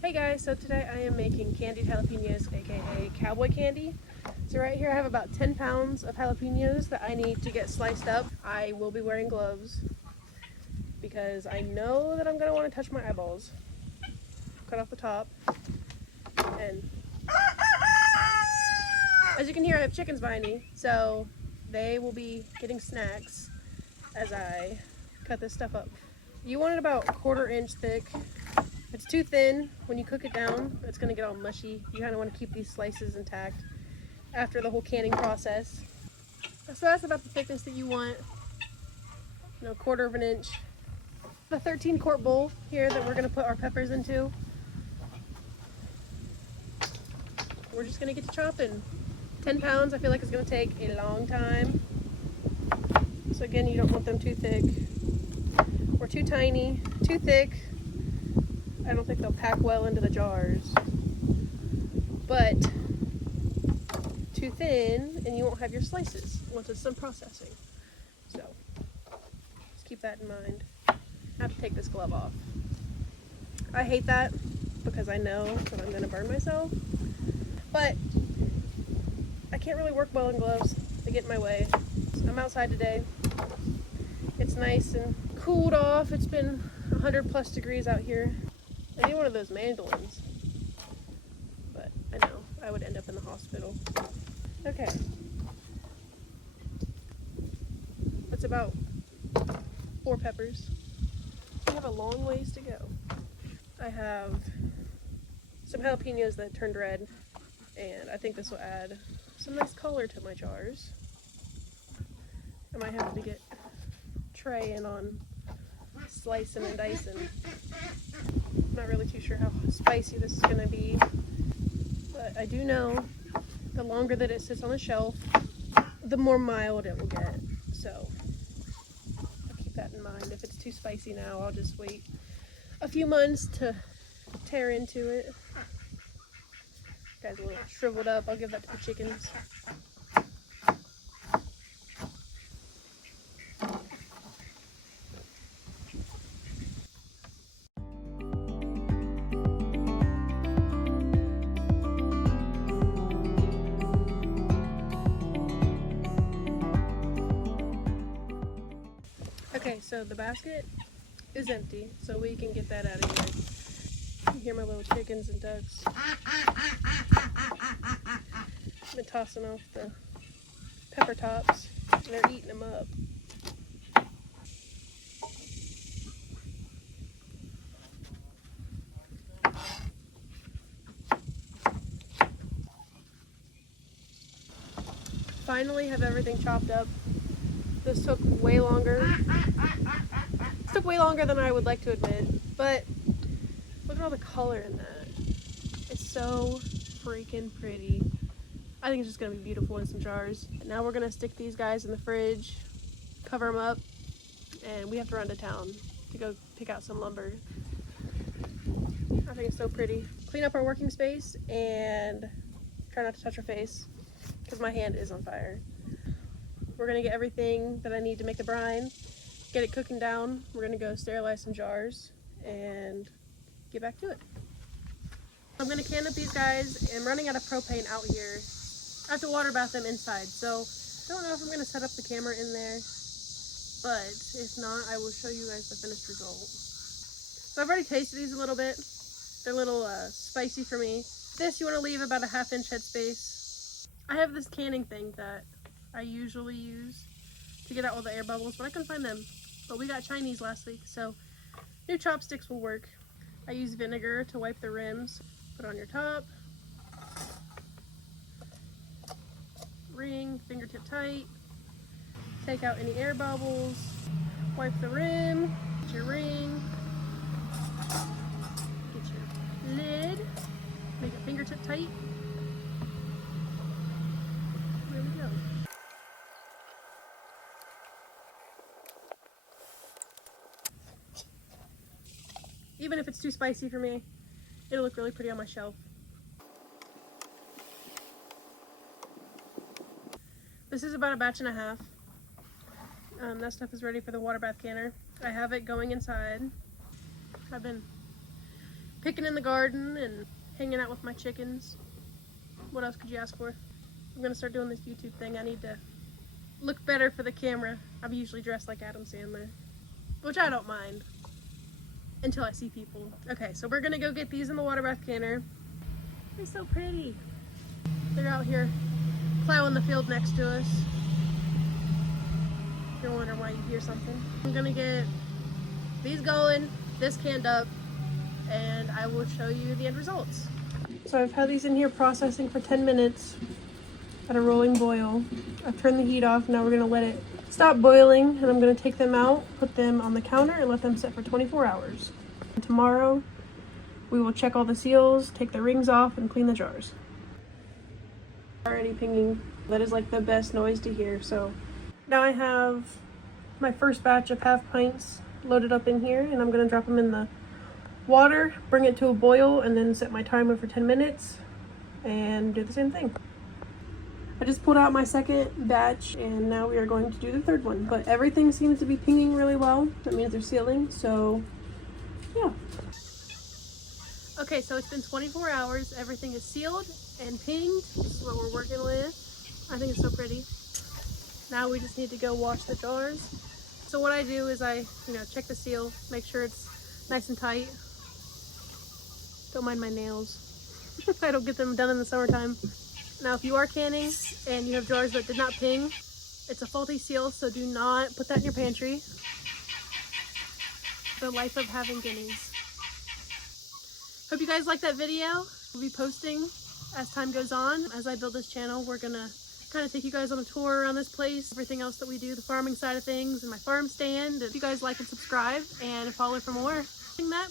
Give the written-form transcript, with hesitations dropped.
Hey guys, so today I am making candied jalapenos, aka Cowboy Candy. So right here I have about 10 pounds of jalapenos that I need to get sliced up. I will be wearing gloves because I know that I'm going to want to touch my eyeballs. Cut off the top. And as you can hear, I have chickens behind me, so they will be getting snacks as I cut this stuff up. You want it about 1/4 inch thick. If it's too thin, when you cook it down, it's going to get all mushy. You kind of want to keep these slices intact after the whole canning process. So that's about the thickness that you want. 1/4 inch. The 13-quart bowl here that we're going to put our peppers into. We're just going to get to chopping. 10 pounds, I feel like it's going to take a long time. So again, you don't want them too thick or too tiny. Too thick, I don't think they'll pack well into the jars. But too thin and you won't have your slices once it's done processing. So just keep that in mind. I have to take this glove off. I hate that because I know that I'm going to burn myself. But I can't really work well in gloves. They get in my way. So I'm outside today. It's nice and cooled off. It's been 100+ degrees out here. I need one of those mandolins, but I know I would end up in the hospital. Okay, that's about 4 peppers. We have a long ways to go. I have some jalapenos that turned red, and I think this will add some nice color to my jars. I might have to get Trey in on slicing and dicing. I'm not really too sure how spicy this is going to be, but I do know the longer that it sits on the shelf, the more mild it will get. So I'll keep that in mind. If it's too spicy now, I'll just wait a few months to tear into it. Guy's a little shriveled up. I'll give that to the chickens. Okay, so the basket is empty, so we can get that out of here. You can hear my little chickens and ducks. I've been tossing off the pepper tops, and they're eating them up. Finally have everything chopped up. This took way longer. This took way longer than I would like to admit, but look at all the color in that. It's so freaking pretty. I think it's just gonna be beautiful in some jars. And now we're gonna stick these guys in the fridge, cover them up, and we have to run to town to go pick out some lumber. I think it's so pretty. Clean up our working space and try not to touch our face because my hand is on fire. We're gonna get everything that I need to make the brine, get it cooking down. We're gonna go sterilize some jars and get back to it. I'm gonna can up these guys. I'm running out of propane out here. I have to water bath them inside, so I don't know if I'm gonna set up the camera in there, but if not, I will show you guys the finished result. So I've already tasted these a little bit. They're a little spicy for me. This you wanna leave about a 1/2 inch headspace. I have this canning thing that I usually use to get out all the air bubbles, but I couldn't find them. But we got Chinese last week, so new chopsticks will work. I use vinegar to wipe the rims. Put it on your top. Ring, fingertip tight. Take out any air bubbles. Wipe the rim. Get your ring. Get your lid. Make it fingertip tight. There we go. Even if it's too spicy for me, it'll look really pretty on my shelf. This is about a batch and a half. That stuff is ready for the water bath canner. I have it going inside. I've been picking in the garden and hanging out with my chickens. What else could you ask for? I'm gonna start doing this YouTube thing. I need to look better for the camera. I'm usually dressed like Adam Sandler, which I don't mind until I see people. Okay, so we're gonna go get these in the water bath canner. They're so pretty. They're out here plowing the field next to us. If you're wondering why you hear something. I'm gonna get these going, this canned up, and I will show you the end results. So I've had these in here processing for 10 minutes at a rolling boil. I've turned the heat off. Now we're gonna let it stop boiling, and I'm gonna take them out, put them on the counter, and let them sit for 24 hours. And tomorrow, we will check all the seals, take the rings off, and clean the jars. Already pinging. That is like the best noise to hear. So now I have my first batch of half pints loaded up in here, and I'm gonna drop them in the water, bring it to a boil, and then set my timer for 10 minutes and do the same thing. I just pulled out my second batch, and now we are going to do the third one. But everything seems to be pinging really well. That means they're sealing, so yeah. Okay, so it's been 24 hours. Everything is sealed and pinged. This is what we're working with. I think it's so pretty. Now we just need to go wash the jars. So what I do is I, check the seal, make sure it's nice and tight. Don't mind my nails. I don't get them done in the summertime. Now, if you are canning and you have jars that did not ping, it's a faulty seal, so do not put that in your pantry. The life of having guineas. Hope you guys like that video. We'll be posting as time goes on. As I build this channel, we're gonna kind of take you guys on a tour around this place, everything else that we do, the farming side of things, and my farm stand. If you guys like and subscribe and follow for more, that